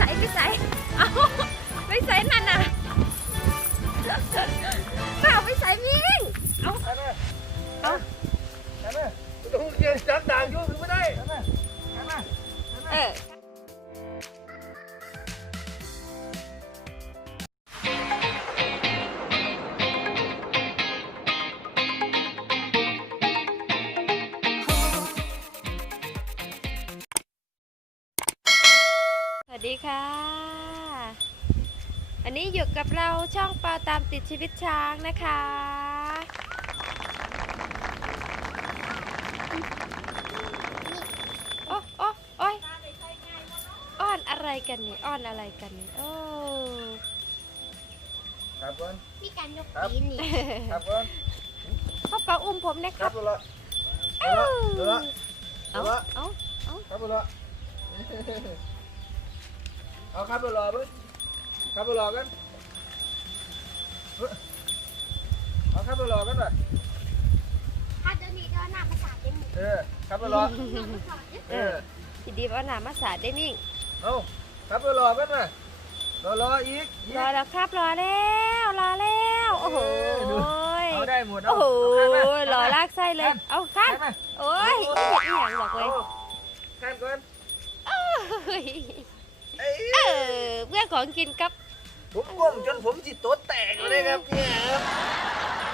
ใส่ไปใส่เอาไปใส่นั่นน่ ดีค่ะ อันนี้อยู่กับเราช่องเปาตามติดชีวิตช้างนะคะ โอ้โอ้โอ้ยอ้อนอะไรกันนี่อ้อนอะไรกันนี่โอ้ครับก่อนมีการยกตีนนี่ครับก่อนพ่อเปาอุ้มผมนะคครัรับบตัวละตัวละตัวละเอาตัวเอาละครับตัวละ เอาครับตัวละเบิ้งครับตัวละกันเอาครับตัวละกันหน่อยถ้าเดินนี่เดินหน้าภาษาเต็มหมดเออครับตัวละเดินภาษาเนี่ยเออพี่ดีบเอาหนามาสาดได้มิ่งเอาครับตัวละกันหน่อยรอรออีกอีรกอแล้วครับรอแล้วรอแล้วโอ้โหเอาได้หมดโอ้โหเอารอลากไส้เลยเอาข้างได้ไหมโอ้ยอีหยังอีหยังบอกเลยข้ามก่อน เอ้ยเอ้ยเออเพื่อนของกินครับ ผมก้มจนผมจิตโต๊ะแตกเลยครับเนี่ยครับ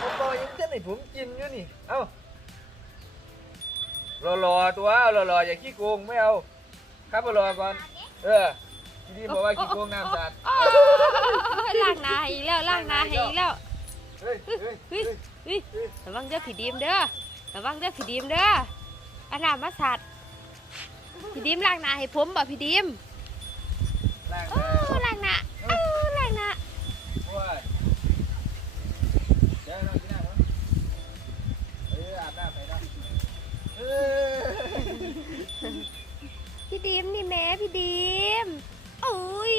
ผมบอกยังจะให้ผมกินอยู่นี่ เอ้ารอรอๆตัวรอรอๆอย่าขี้โกงไม่เอา ครับรอๆก่อน เออพี่ดีบอกว่าขี้โกงน้ำสาดโอ้ยล่างหนาให้อีกแล้วล่างหนาให้อีกแล้วเฮ้ยเฮ้ยเฮ้ยเฮ้ยเฮ้ยระวังเด้อผีดีมเด้อระวังเด้อผีดีมเด้ออันน้ำมาสาดผีดีมล่างหนาให้ผมบ่ผีดีมล่าง โอ้มาล่างหนาโอ้ล่างหนาโอ้ยเดี๋ยวเรากินน้ำก่อนเอ้ยอาบน้ำไปนะเอ้ยพี่ดีมนี่แม่พี่ดีมโอ้ย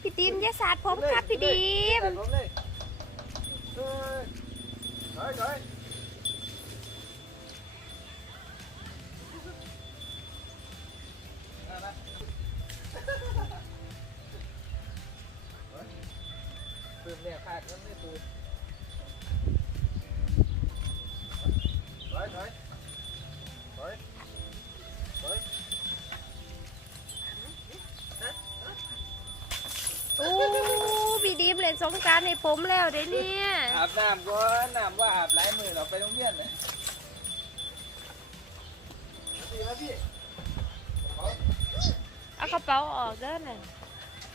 พี่ดีมอย่าสาดผมครับพี่ดีมตัดผมเลยเอ้ย งกรารให้ผมแล้วเด้เนี่ยอาบน้ำก่อนน้ำว่าอาบหลายมือเราไปโรงเรียนเลยพี่มาพี่เอากระเป๋าออกเด้อน่ะ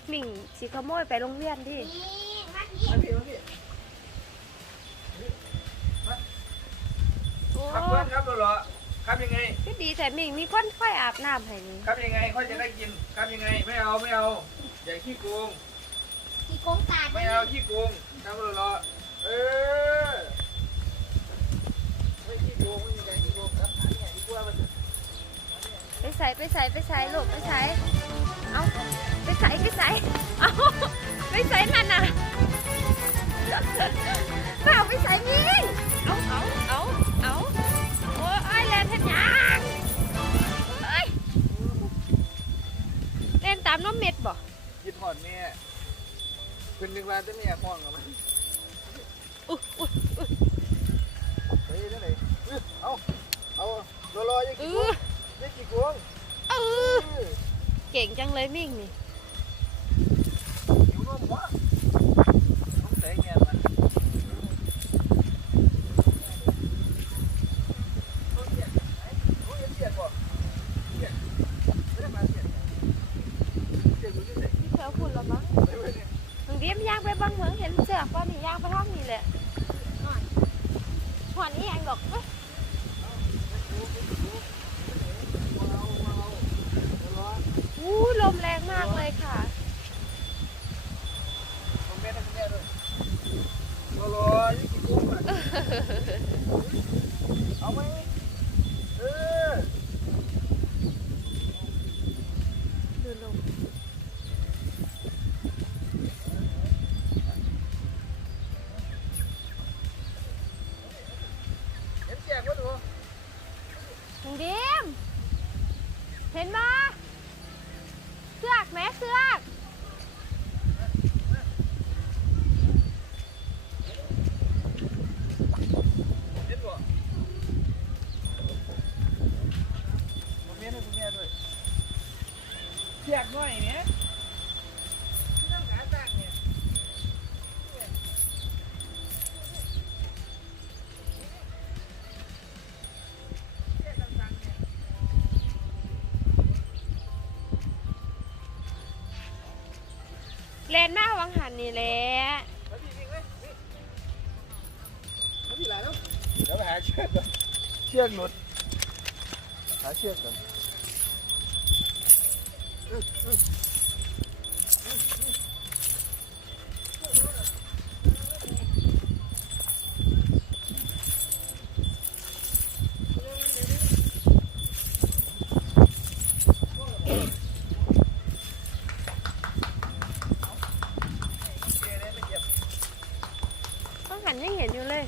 หมิ่งสิขโมยไปโรงเรียนดินี่มาที่มาพี่มาพี่โอ้ครับเพื่อนครับตัวเหรอครับยังไง ก็ดีแต่หมิ่งมีคนค่อยอาบน้ำให้นี่ครับยังไงค่อยจะได้กินครับยังไง ไม่เอาไม่เอาอย่าขี้โกง ที่โกงตาดไม่เอาขี้โกงครับตัวเหรอเออไม่ขี้โกงไม่มีการขี้โกงครับอันนี้ดีกว่ามันไปใส่ไปใส่ไปใส่ลูกไปใส่เอาไปใส่ไปใส่เอาไปใส่นั่นน่ะ คุณนึกว่าจะไม่อยากห้องกับมันอุ๊ยอุ๊ยอุ๊ยเฮ้ยนั่นไหนเอาเอารอรอยังเอขี้โกองยังขี้โกงเออเก่งจังเลยมิ่งนี่อยู่ร่วมวะต้องใส่เงี้ยมันเอาเสียบไหนเอาเสียบก่อนเสียบไม่ได้มาเสียบเสียบอยู่ที่ไหน เธอพูดแล้วมั้ง ไม่ไว้เนี่ย มึงเดี ย่างไปบังเหมืองเห็นเสือกป่ะนี่ย่างไปท้องนี่แหละหัวนี้ยังดอกเอ้ยอู้ลมแรงมากเลยค่ะผมแม่ทำแม่ด้วยรอรอยังขี้โกงอะเอาไหมเออ เห็นมาเสือกเสือกเจ็บบ่ผมเมียด้วยผมเมียด้วยเชือกหน่อยเนี่ย หันนี่แหละมาพี่วิ่งเลยวิ่งมาพี่หลายแล้วเดี๋ยวไปหาเชือกก่อนเชือกหลุดหาเชือกก่อน วังหันยังเห็นอยู่เลย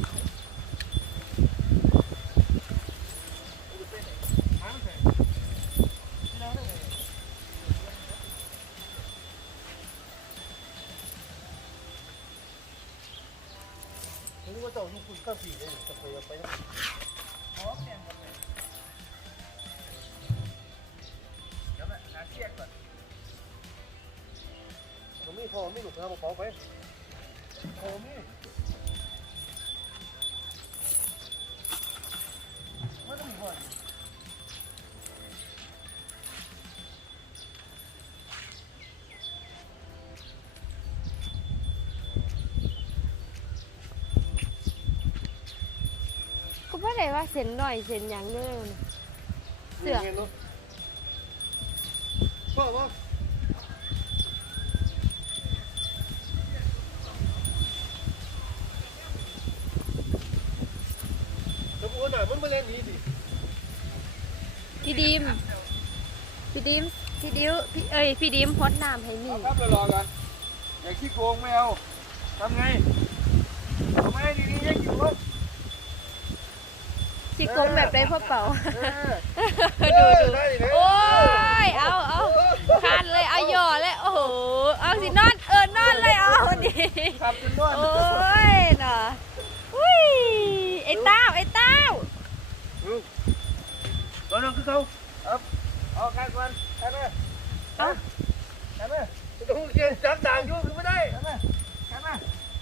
นี่ว่าเจ้าลูกคุณข้าผีเลยจะไปเอาไปนะพร้อม ก็ไม่ได้ว่าเส้นหน่อยเส้นหยังเลยเสือกพ่อพ่อจะพูดหน่อยมันไม่เล่นนี้สิพี่ดีมพี่ดีมพี่ดิวพี่เอ้ย พี่ดีมพดน้ำให้มีเอาครับไปรอกันอย่าขี้โกงไม่เอาทำไงทำไงดีๆยังอยู่รถ ชิโกงแบบไรพ่อเป่าเออดูดูได้ดิโอ้ย เอาเอาคานเลย เอาหย่อเลย โอ้โห เอาสินอน เออนอนเลยเอาดิ ขับจนนอน โอ้ยน่ะอุ้ย ไอ้เต้า ไอ้เต้า ตอนนั้นคือเขาเอาเอาการก่อนการไหม เอา การไหมต้องเกี่ยจับด่างอยู่คือไม่ได้การไหมการไหม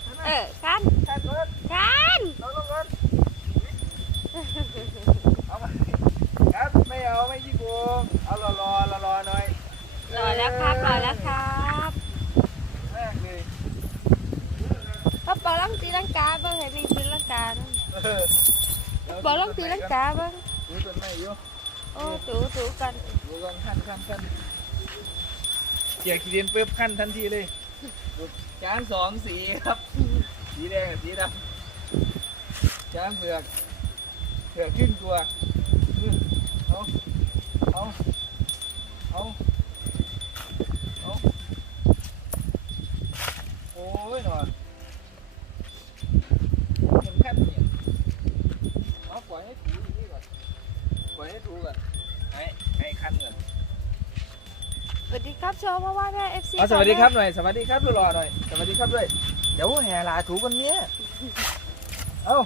การไหม เออคัน การก่อน คัน เราลงก่อนเอามาครับไม่เอาไม่ยี่โกงเอารอรอรอรอหน่อย รอแล้วครับ รอแล้วครับ แรกเลย พ่อเป่าลังตีลังกาเบ้างให้ลิงตีลังกา บออเป่าลังตีลังกาบ้างดูต้นไม้อยู่โอ้ถูถูกันดูก่อนขั้นขั้นขั้นเกี่ยขี้ดินเปุ๊บขั้นทันทีเลยจานสองสีครับ สีแดงกับสีดำจานเผือกเผือกครึ่งตัวเอาเอาเอาเอาโอ้ยหนอนมันแคบเนี่ยเอาปล่อยให้ถูอย่างนี้ก่อน ปล่อยให้ถูก่อนให้ให้คันก่อนสวัสดีครับโชว์เพราะว่าแม่เอฟซีเอาสวัสดีครับหน่อยสวัสดีครับรอๆหน่อยสวัสดีครับด้วยเดี๋ยวแห่ลาถูกันเนี้ยเอา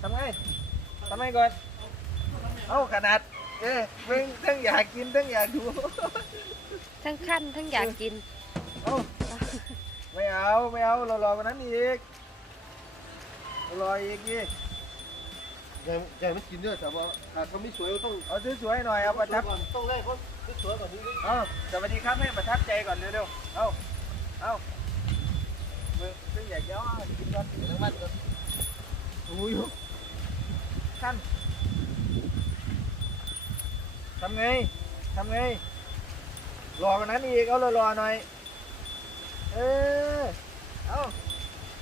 ทำไงทำไงก่อนเอาขนาดเอ้ยเพิ่งทั้งอยากกินทั้งอยากดูทั้งขั้นทั้งอยากกินเอาไม่เอาไม่เอารอรอกว่านั้นอีกรออีก อีกใหญ่ใหญ่ไม่กินด้วยแต่ว่าอาจจะไม่สวยก็ต้องเอาสวยๆหน่อย เอาประทับก่อนต้องแรกเขาสวยกว่านี้นิดเอาสวัสดีครับให้ประทับใจก่อนเร็วๆ เอาเอาเพิ่งเพิ่งอยากเย้า เอากินก่อนกินน้ำมันก่อนโอ้ยขั้นทำไงทำไงรอกว่านั้นอีก เอารอๆหน่อย เออ เอา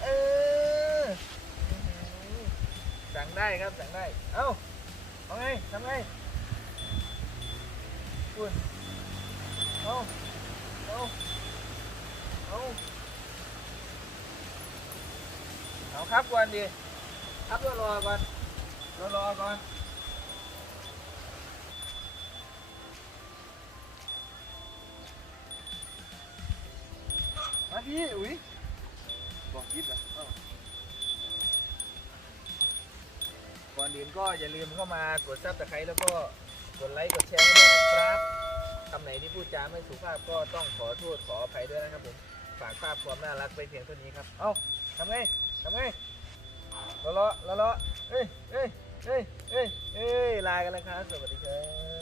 เออสั่ง ได้ครับสั่งได้ เอาเอาไงทำไงคุณเอาเอาเอาเอาครับก่อนดีครับรอรอก่อนรอรอก่อนพี่อุ้ยบอกคิดอะเอ้า ก่อนอื่นก็อย่าลืมเข้ามากดซับสไครต์แล้วก็กดไลค์กดแชร์ให้ด้วยนะครับคำไหนที่พูดจาไม่สุภาพก็ต้องขอโทษขออภัยด้วยนะครับผมฝากภาพความน่ารักไปเพียงเท่านี้ครับ เอ้าทำไงทำไงละเลาะละเลาะเอ้ยเอ้ยเอ้ยเอ้ยเอ้ยลากันแล้วครับสวัสดีครับ